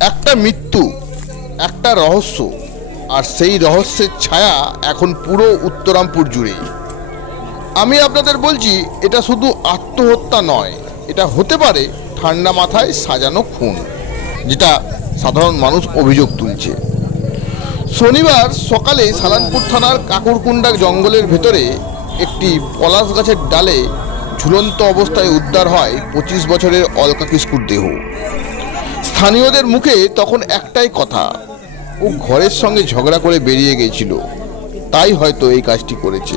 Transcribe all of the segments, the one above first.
একটা মৃত্যু, একটা রহস্য, আর সেই রহস্যের ছায়া এখন পুরো উত্তরামপুর জুড়ে। আমি আপনাদের বলছি, এটা শুধু আত্মহত্যা নয়, এটা হতে পারে ঠান্ডা মাথায় সাজানো খুন, যেটা সাধারণ মানুষ অভিযোগ তুলছে। শনিবার সকালে সালানপুর থানার কাকুরকুন্ডা জঙ্গলের ভেতরে একটি পলাশ গাছের ডালে ঝুলন্ত অবস্থায় উদ্ধার হয় পঁচিশ বছরের অলকা কিস্কুর দেহ স্থানীয়দের মুখে তখন একটাই কথা, ও ঘরের সঙ্গে ঝগড়া করে বেরিয়ে গিয়েছিল তাই হয়তো এই কাজটি করেছে।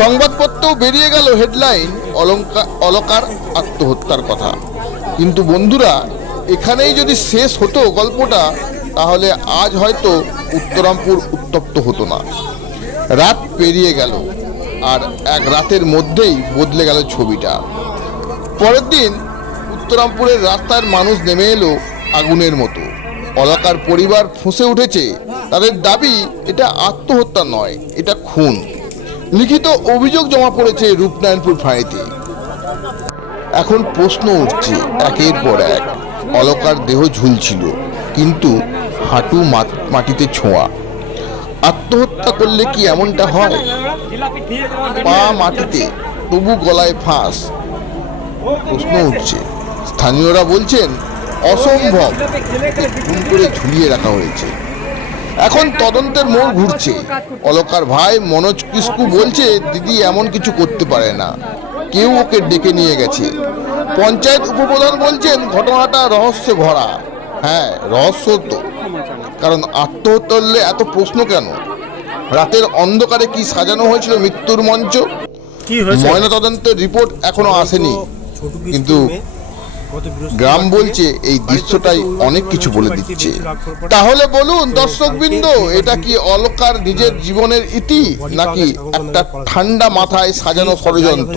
সংবাদপত্রেও বেরিয়ে গেল হেডলাইন, অলঙ্কা, অলকার আত্মহত্যার কথা। কিন্তু বন্ধুরা, এখানেই যদি শেষ হতো গল্পটা, তাহলে আজ হয়তো উত্তরামপুর উত্তপ্ত হতো না। রাত পেরিয়ে গেল, আর এক রাতের মধ্যেই বদলে গেল ছবিটা। পরের দিন উত্তরামপুরের রাস্তার মানুষ নেমে এলো আগুনের মতো। অলকার পরিবার ফুঁসে উঠেছে। তাদের দাবি, এটা আত্মহত্যা নয়, এটা খুন। লিখিত অভিযোগ জমা পড়েছে রূপনারায়ণপুর ফাঁড়িতে। এখন প্রশ্ন উঠছে, একের পর এক। অলকার দেহ ঝুলছিল, কিন্তু হাঁটু মাটিতে ছোঁয়া। আত্মহত্যা করলে কি এমনটা হয়? পা মাটিতে, তবু গলায় ফাঁস। প্রশ্ন উঠছে। স্থানীয়রা বলছেন অসম্ভব। খুন করে ঝুলিয়ে রাখা হয়েছে। এখন তদন্তের মোড় ঘুরছে। অলকার ভাই মনোজ কিস্কু বলছে দিদি এমন কিছু করতে পারে না। কেউ ওকে ডেকে নিয়ে গেছে। পঞ্চায়েত উপপ্রধান বলছেন ঘটনাটা রহস্যে ভরা। হ্যাঁ রহস্য তো। কারণ আত্মহত্যা হলে এত প্রশ্ন কেন? রাতের অন্ধকারে কি সাজানো হয়েছিল মৃত্যুর মঞ্চ? ময়নাতদন্তের রিপোর্ট এখনও আসেনি। কিন্তু গ্রাম বলছে এই দৃশ্যটাই অনেক কিছু বলে দিচ্ছে। তাহলে বলুন দর্শকবৃন্দ এটা কি অলকার নিজের জীবনের ইতি নাকি একটা ঠান্ডা মাথায় সাজানো ষড়যন্ত্র?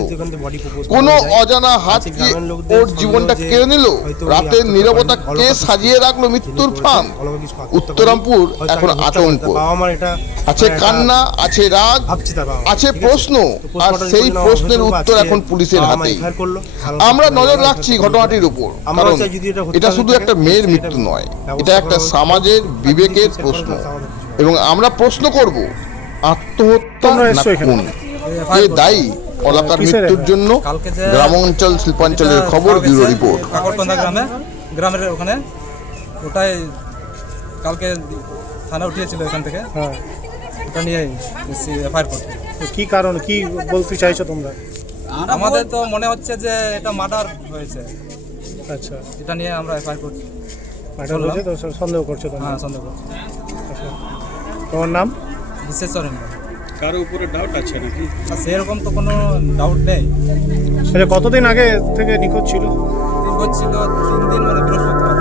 কোনো অজানা হাত কি ওর জীবনটা কেড়ে নিল? রাতের নীরবতা কে সাজিয়ে রাখল মৃত্যুর ফান উত্তরামপুর এখন আতঙ্ক। বাবা মার এটা আছে কান্না আছে রাগ। আছে প্রশ্ন। আর সেই প্রশ্নের উত্তর এখন পুলিশের কারণ আমরা নজর রাখছি ঘটনাটির উপর। কারণ এটা শুধু একটা মেয়ের মৃত্যু নয় এটা একটা সমাজের বিবেকের প্রশ্ন। এবং আমরা প্রশ্ন করব আত্মহত্যা না খুন? কে দায়ী অলাকার মৃত্যুর জন্য গ্রামাঞ্চল শিল্পাঞ্চলের খবর ব্যুরো রিপোর্ট। গ্রামে গ্রামের ওখানে ওটাই কালকে থানা উঠিয়েছিল এখান থেকে। হ্যাঁ। ওটা নিয়ে এফআইআর করতে। তো কি কারণ কি বলতে চাইছো তোমরা? আমাদের তো মনে হচ্ছে যে এটা মার্ডার হয়েছে। আচ্ছা। এটা নিয়ে আমরা এফআইআর করছি। ম্যাটার হয়েছে তো সন্দেহ করছ তোমরা হ্যাঁ সন্দেহ করছি। আচ্ছা। তোমার নাম? বিশ্বেশ্বর কারও উপরে ডাউট আছে নাকি? সেরকম তো কোনো ডাউট নেই। সেটা কতদিন আগে থেকে নিখোঁজ ছিল? তিন ছিল তিন দিন মানে বৃহস্পতিবার।